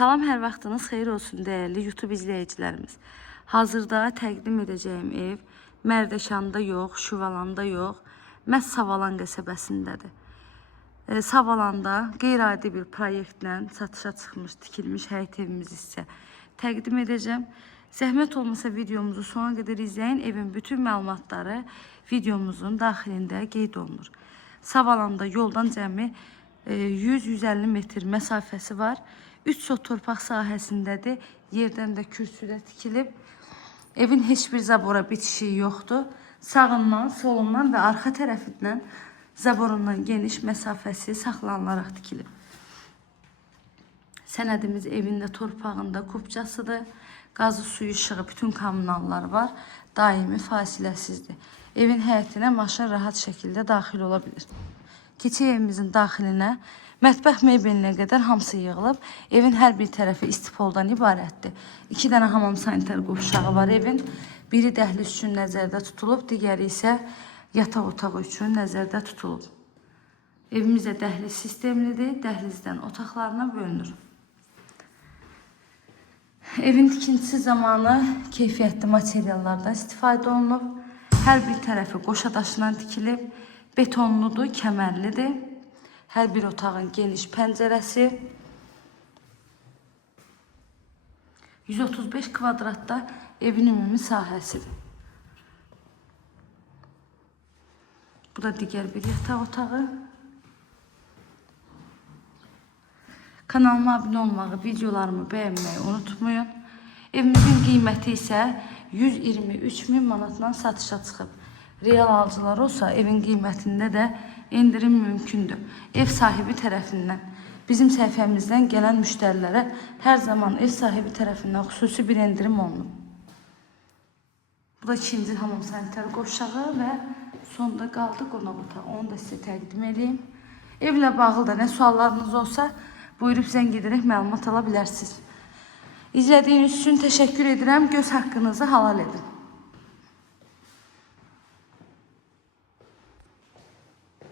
Salam, hər vaxtınız xeyir olsun değerli YouTube izleyicilerimiz. Hazırda təqdim edəcəyim ev Mərdəkanda yox, Şuvalanda yox, məhz Savalan qəsəbəsindədir. Savalanda qeyri-adi bir proyektlə satışa çıxmış, tikilmiş həyət evimizi sizə təqdim edəcəm. Zəhmət olmasa videomuzu sona qədər izləyin. Evin bütün məlumatları videomuzun daxilində qeyd olunur. Savalanda yoldan cəmi 100-150 metr məsafəsi var. 3 sot torpaq sahəsindədir. Yerdən də kürsüdə tikilib. Evin heç bir zabora bitişi yoxdur. Sağından, solundan və arxa tərəfindən zaborundan geniş məsafəsi saxlanılaraq tikilib. Sənədimiz evində torpağında kupçasıdır. Qazı, suyu, işığı, bütün kommunallar var. Daimi fasiləsizdir. Evin həyətinə maşın rahat şəkildə daxil ola bilir. Keçək evimizin daxilinə. Mətbəx mebelinə qədər hamısı yığılıb. Evin hər bir tərəfi istipoldan ibarətdir. 2 dənə hamam sanitar qovşağı var evin. Biri dəhliz üçün nəzərdə tutulub, digəri isə yataq otağı üçün nəzərdə tutulub. Evimiz də dəhliz sistemlidir. Dəhlizdən otaqlarına bölünür. Evin tikintisi zamanı keyfiyyətli materiallardan istifadə olunub. Hər bir tərəfi qoşa daşından tikilib. Betonludur, kəmərlidir. Hər bir otağın geniş pəncərəsi. 135 kvadratda evin ümumi sahəsidir. Bu da digər bir yataq otağı. Kanalıma abunə olmağı, videolarımı bəyənməyi unutmayın. Evimizin qiyməti isə 123.000 manatdan satışa çıxıb. Real alıcılar olsa evin qiymətində də indirim mümkündür. Ev sahibi tərəfindən, bizim səhifəmizdən gələn müştərilərə hər zaman ev sahibi tərəfindən xüsusi bir indirim olunur. Bu da ikinci hamam sanitar qovşağı və sonda qaldı qonaq otağı. Onu da sizə təqdim edeyim. Evlə bağlı da nə suallarınız olsa buyurub zəng edərək məlumat ala bilərsiniz. İzlədiyiniz üçün təşəkkür edirəm. Göz haqqınızı halal edin.